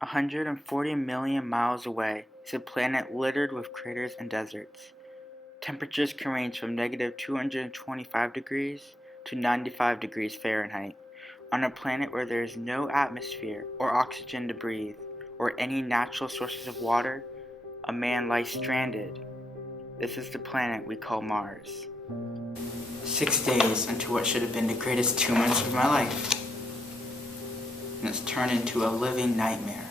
140 million miles away is a planet littered with craters and deserts. Temperatures can range from negative 225 degrees to 95 degrees Fahrenheit on a planet where there is no atmosphere or oxygen to breathe or any natural sources of water. A man lies stranded. This is the planet we call Mars. 6 days into what should have been the greatest 2 months of my life, and it's turned into a living nightmare.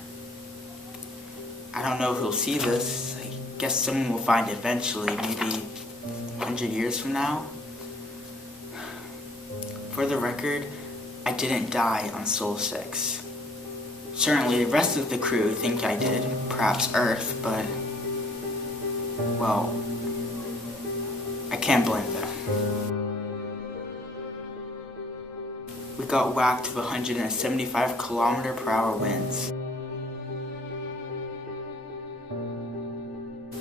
I don't know who'll see this. I guess someone will find it eventually, maybe 100 years from now. For the record, I didn't die on Sol 6. Certainly the rest of the crew think I did, perhaps Earth, but, well, I can't blame them. We got whacked with 175 km/h winds.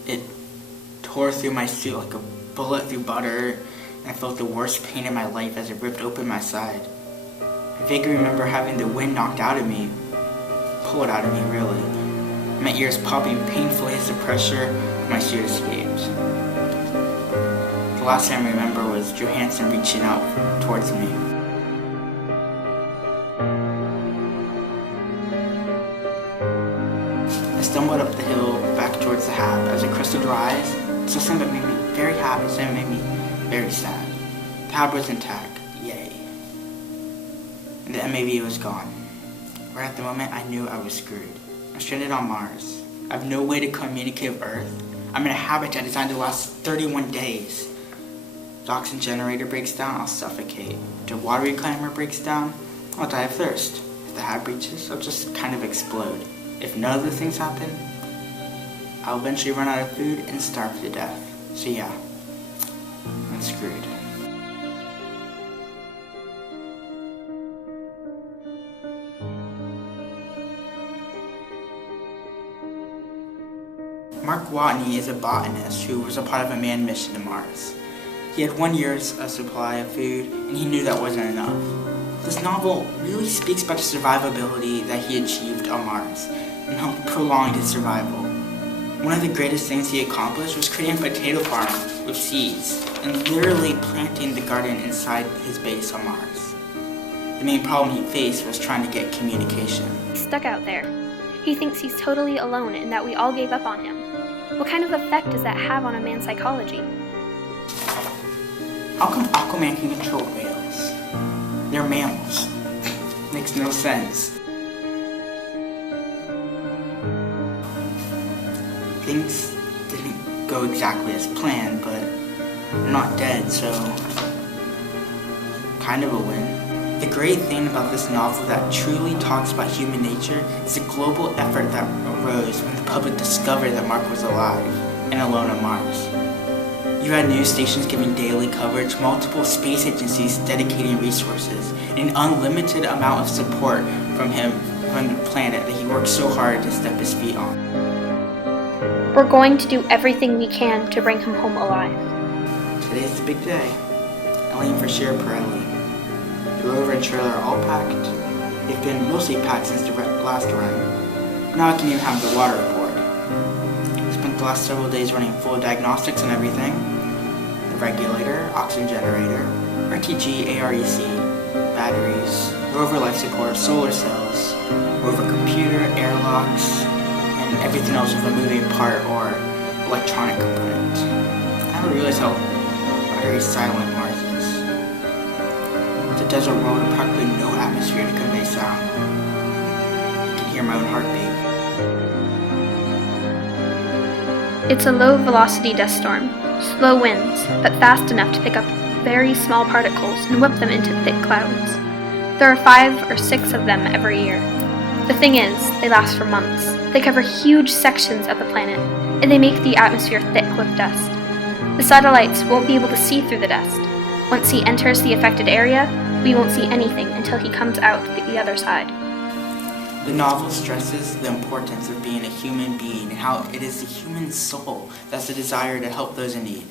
It tore through my suit like a bullet through butter, and I felt the worst pain in my life as it ripped open my side. I vaguely remember having the wind knocked out of me, pull it out of me really. My ears popping painfully as the pressure of my suit escaped. The last thing I remember was Johansson reaching out towards me. I stumbled up the hill back towards the hab. As I crossed the rise, saw something that made me very happy, something that made me very sad. The hab was intact, yay. And the MAV was gone. Right at the moment, I knew I was screwed. I'm stranded on Mars. I have no way to communicate with Earth. I'm in a habitat designed to last 31 days. If the oxygen generator breaks down, I'll suffocate. If the water reclaimer breaks down, I'll die of thirst. If the hab breaches, I'll just kind of explode. If none of the things happen, I'll eventually run out of food and starve to death. So yeah, I'm screwed. Mark Watney is a botanist who was a part of a manned mission to Mars. He had 1 year's supply of food, and he knew that wasn't enough. This novel really speaks about the survivability that he achieved on Mars, and how prolonged his survival. One of the greatest things he accomplished was creating a potato farm with seeds, and literally planting the garden inside his base on Mars. The main problem he faced was trying to get communication. He's stuck out there. He thinks he's totally alone and that we all gave up on him. What kind of effect does that have on a man's psychology? How come Aquaman can control whales? They're mammals. Makes no sense. Things didn't go exactly as planned, but I'm not dead, so kind of a win. The great thing about this novel that truly talks about human nature is the global effort that arose when the public discovered that Mark was alive and alone on Mars. You had news stations giving daily coverage, multiple space agencies dedicating resources, and an unlimited amount of support from him from the planet that he worked so hard to step his feet on. We're going to do everything we can to bring him home alive. Today's the big day. Elaine for Share Pirelli. The rover and trailer are all packed. They've been mostly packed since the last run. Now I can even have the water aboard. I spent the last several days running full diagnostics and everything. The regulator, oxygen generator, RTG, AREC, batteries, rover life support, solar cells, rover computer, airlocks, and everything else with a moving part or electronic component. I never realized how very silent Mars is. It's a desert world with practically no atmosphere to convey sound. I can hear my own heartbeat. It's a low-velocity dust storm, slow winds, but fast enough to pick up very small particles and whip them into thick clouds. There are 5 or 6 of them every year. The thing is, they last for months. They cover huge sections of the planet, and they make the atmosphere thick with dust. The satellites won't be able to see through the dust. Once he enters the affected area, we won't see anything until he comes out the other side. The novel stresses the importance of being a human being and how it is the human soul that's the desire to help those in need.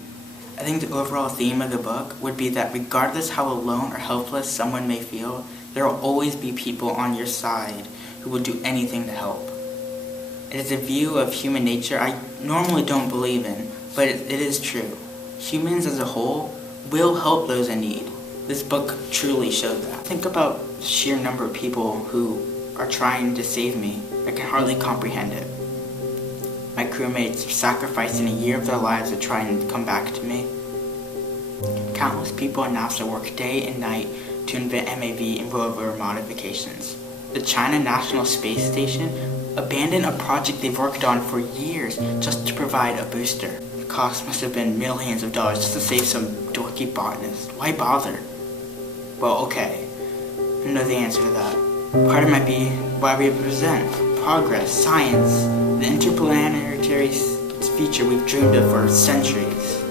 I think the overall theme of the book would be that regardless how alone or helpless someone may feel, there will always be people on your side who will do anything to help. It is a view of human nature I normally don't believe in, but it is true. Humans as a whole will help those in need. This book truly showed that. Think about the sheer number of people who are trying to save me. I can hardly comprehend it. My crewmates sacrificing a year of their lives to try and come back to me. Countless people at NASA work day and night to invent MAV and rover modifications. The China National Space Station abandoned a project they've worked on for years just to provide a booster. The cost must have been millions of dollars just to save some dorky botanist. Why bother? Well, okay, I know the answer to that. Part of it might be why we represent progress, science, the interplanetary future we've dreamed of for centuries.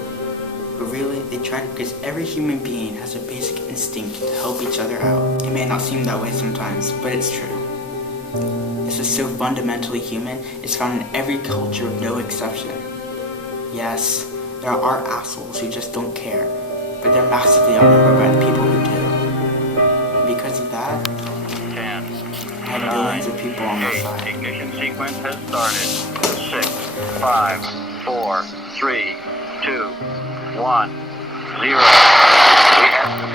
But really, they tried because every human being has a basic instinct to help each other out. It may not seem that way sometimes, but it's true. This is so fundamentally human, it's found in every culture with no exception. Yes, there are assholes who just don't care, but they're massively outnumbered by the people who do. Because of that, 10, I have billions of people on my 8, side. ignition sequence has started. 6, 5, 4, 3, 2, 1, 0. We have